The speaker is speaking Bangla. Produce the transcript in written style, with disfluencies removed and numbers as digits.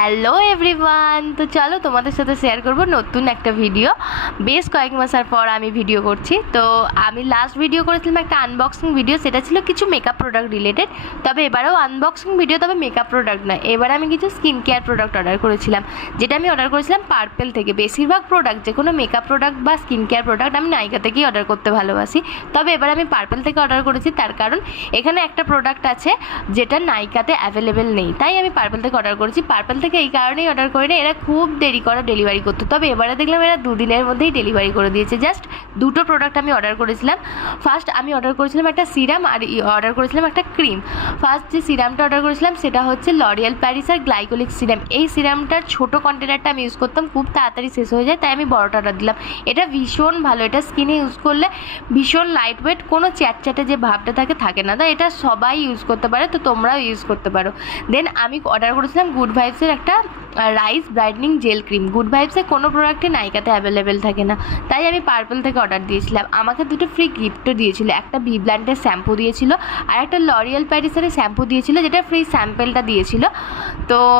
হ্যালো এভরিওয়ান, তো চলো তোমাদের সাথে শেয়ার করব নতুন একটা ভিডিও। বেশ কয়েক মাসের পর আমি ভিডিও করছি। তো আমি লাস্ট ভিডিও করেছিলাম একটা আনবক্সিং ভিডিও, সেটা ছিল কিছু মেকআপ প্রোডাক্ট রিলেটেড। তবে এবারেও আনবক্সিং ভিডিও, তবে মেকআপ প্রোডাক্ট নয়। এবারে আমি কিছু স্কিন কেয়ার প্রোডাক্ট অর্ডার করেছিলাম, যেটা আমি অর্ডার করেছিলাম পার্পেল থেকে। বেশিরভাগ প্রোডাক্ট, যে কোনো মেকআপ প্রোডাক্ট বা স্কিন কেয়ার প্রোডাক্ট আমি নাইকা থেকেই অর্ডার করতে ভালোবাসি। তবে এবার আমি পার্পেল থেকে অর্ডার করেছি, তার কারণ এখানে একটা প্রোডাক্ট আছে যেটা নাইকাতে অ্যাভেলেবেল নেই, তাই আমি পার্পেল থেকে অর্ডার করেছি। পার্পেল থেকে এই কারণেই অর্ডার করি না, এরা খুব দেরি করে ডেলিভারি করতো। তবে এবারে দেখলাম এরা 2 দিনের মধ্যেই ডেলিভারি করে দিয়েছে। জাস্ট দুটো প্রোডাক্ট আমি অর্ডার করেছিলাম। ফার্স্ট আমি অর্ডার করেছিলাম একটা সিরাম, আর অর্ডার করেছিলাম একটা ক্রিম। ফার্স্ট যে সিরামটা অর্ডার করেছিলাম সেটা হচ্ছে লরিয়াল প্যারিসের গ্লাইকোলিক সিরাম। এই সিরামটার ছোটো কন্টেনারটা আমি ইউজ করতাম, খুব তাড়াতাড়ি শেষ হয়ে যায়, তাই আমি বড়টা অর্ডার দিলাম। এটা ভীষণ ভালো, এটা স্কিনে ইউজ করলে ভীষণ লাইট ওয়েট, কোনো চ্যাটচ্যাটে যে ভাবটা থাকে না। তো এটা সবাই ইউজ করতে পারে, তো তোমরাও ইউজ করতে পারো। দেন আমি অর্ডার করেছিলাম গুড ভাইবসের একটা rice brightening gel cream. Good ভাইবসের কোনো প্রোডাক্টই নাইকাতে অ্যাভেলেবেল থাকে না, তাই আমি পার্পল থেকে অর্ডার দিয়েছিলাম। আমাকে দুটো ফ্রি গিফটও দিয়েছিল, একটা বিব্ল্যান্ডের শ্যাম্পু দিয়েছিল আর একটা লরিয়াল প্যারিসের শ্যাম্পু দিয়েছিল, যেটা ফ্রি স্যাম্পেলটা দিয়েছিল। তো